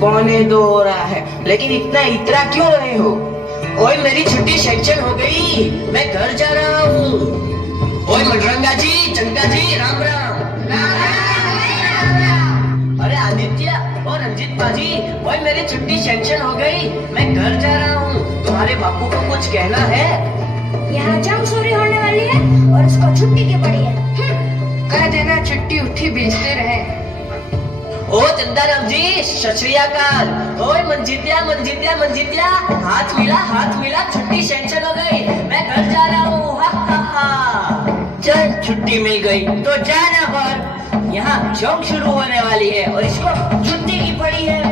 2:45 हो रहा है, लेकिन इतना इतरा क्यों रहे हो? ओए मेरी छुट्टी सैंक्शन हो गई, मैं घर जा रहा हूँ। ओए मडरंगा जी, चंगा जी, राम राम। अरे आदित्य और रंजित बाजी, ओए मेरी छुट्टी सैंक्शन हो गई, मैं घर जा रहा हूँ। तुम्हारे बापू को कुछ कहना है? यहाँ जंग चोरी होने वाली है और उसको छुट्टी की पड़ी है। कह देना छुट्टी उठी भेजते रहे। ओ चंदाराम जी, सत श्री अकाल। ओए मंजितिया मंजितिया मंजितिया, हाथ मिला, छुट्टी सैंक्शन हो गई, मैं घर जा रहा हूँ। हा हा हा। चल छुट्टी मिल गई तो जाना पर यहाँ जंग शुरू होने वाली है और इसको छुट्टी की पड़ी है।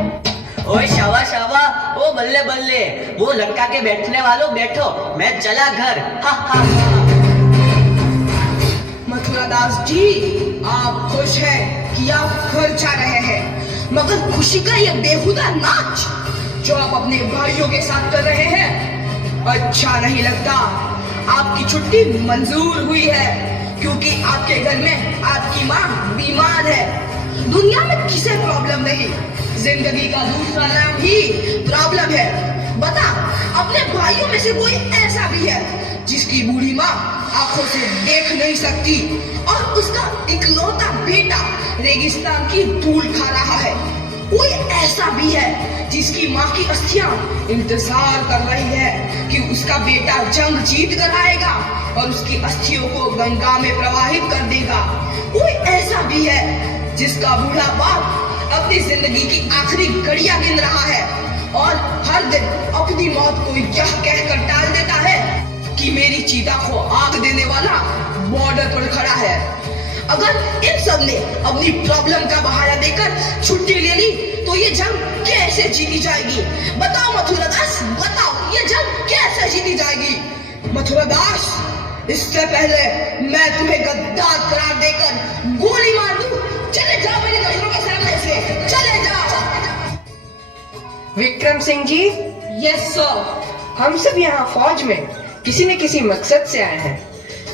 ओए शावा शावा, ओ बल्ले बल्ले, वो लटका के बैठने वालों बैठो, मैं चला घर। हा हा हा। मथुरादास जी, आप खुश हैं कि आप घर जा रहे हैं, मगर खुशी का ये बेहुदा नाच जो आप अपने भाइयों के साथ कर रहे हैं अच्छा नहीं लगता। आपकी छुट्टी मंजूर हुई है क्योंकि आपके घर में आपकी माँ बीमार है। दुनिया में किसे प्रॉब्लम नहीं, जिंदगी का दूसरा नाम ही प्रॉब्लम है। बता, अपने भाइयों में से कोई ऐसा भी है जिसकी बूढ़ी माँ आंखों से देख नहीं सकती और उसका इकलौता बेटा रेगिस्तान की धूल खा रहा है? कोई ऐसा भी है जिसकी माँ की अस्थियां इंतजार कर रही है कि उसका बेटा जंग जीत कर आएगा और उसकी अस्थियों को गंगा में प्रवाहित कर देगा? कोई ऐसा भी है जिसका बूढ़ा बाप अपनी जिंदगी की आखिरी घड़ियां गिन रहा है और हर दिन अपनी मौत को यह कहकर टाल देता है कि मेरी चीता को आग देने वाला बॉर्डर पर खड़ा है? अगर इन सब ने अपनी प्रॉब्लम का बहाना देकर छुट्टी ले ली तो ये जंग कैसे जीती जाएगी? बताओ मथुरादास, बताओ, ये जंग कैसे जीती जाएगी? मथुरादास, इससे पहले मैं तुम्हें गद्दार करार देकर गोली मार दूं, चले जाओ मेरी नजरों के सामने से, चले जाओ। Vikram Singh ji, yes sir. हम सब यहाँ फौज में किसी न किसी मकसद से आए हैं,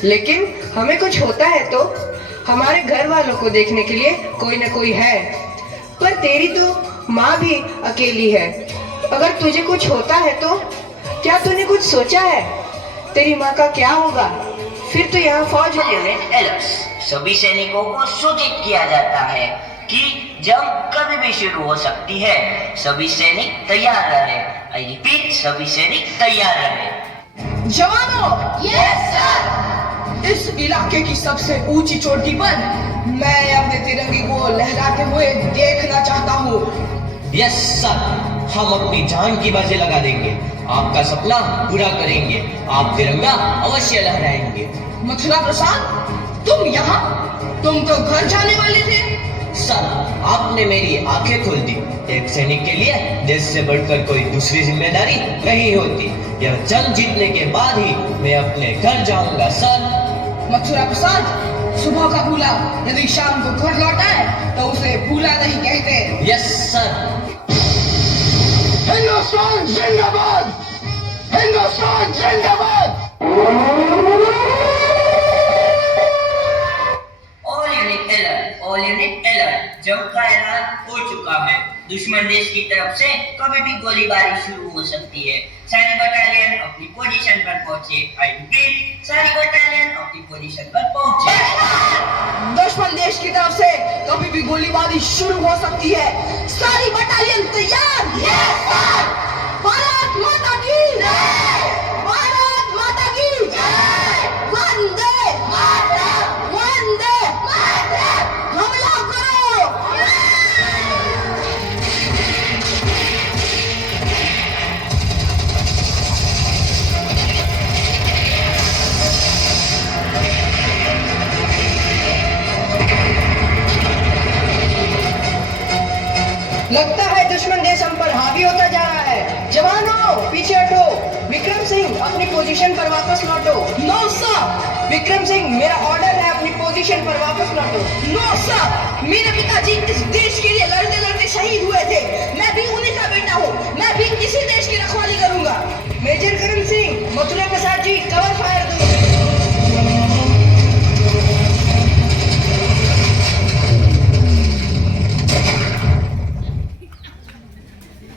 लेकिन हमें कुछ होता है तो हमारे घर वालों को देखने के लिए कोई न कोई है। पर तेरी तो माँ भी अकेली है, अगर तुझे कुछ होता है तो क्या तूने कुछ सोचा है? तेरी माँ का क्या होगा? फिर तो यहाँ फौज सभी सैनिकों को सूचित किया जाता है कि जंग कभी भी शुरू हो सकती है। सभी सैनिक तैयार रहे। आई रिपीट, सभी सैनिक तैयार रहे। जवानों, यस सर। इस इलाके की सबसे ऊंची चोटी पर मैं अपने तिरंगे को लहराते हुए देखना चाहता हूँ। यस सर, हम अपनी जान की बाजी लगा देंगे, आपका सपना पूरा करेंगे, आप तिरंगा अवश्य लहराएंगे। मथुरा प्रसाद, तुम यहाँ? तुम तो घर जाने वाले थे। सर, आपने मेरी आंखें खोल दी। एक सैनिक के लिए देश से बढ़कर कोई दूसरी जिम्मेदारी नहीं होती। यह जंग जीतने के बाद ही मैं अपने घर जाऊंगा सर। मथुरा प्रसाद, सुबह का भूला यदि शाम को घर लौटा है तो उसे भूला नहीं कहते। Yes sir. हिंदुस्तान जिंदाबाद, हिंदुस्तान जिंदाबाद। ऑल यूनिट अलर्ट, जंग का ऐलान हो चुका है। दुश्मन देश की तरफ से कभी भी गोलीबारी शुरू हो सकती है। सारी बटालियन अपनी पोजीशन पर पहुंचे। आई रिपीट, सारी बटालियन अपनी पोजीशन पर पहुंचे। दुश्मन देश की तरफ से कभी भी गोलीबारी शुरू हो सकती है। सारी बटालियन तैयार। Yes sir. भारत माता की जय, भारत माता की जय, वंदे मातरम, वंदे मातरम। हमला करो। लगता है दुश्मन देश हम पर हावी होता जा रहा है। जवानों, पीछे हटो। विक्रम सिंह, अपनी पोजीशन पर वापस लौटो। No sir. विक्रम सिंह, मेरा ऑर्डर है, अपनी पोजीशन पर वापस लौटो। नो सर, मेरे पिताजी इस देश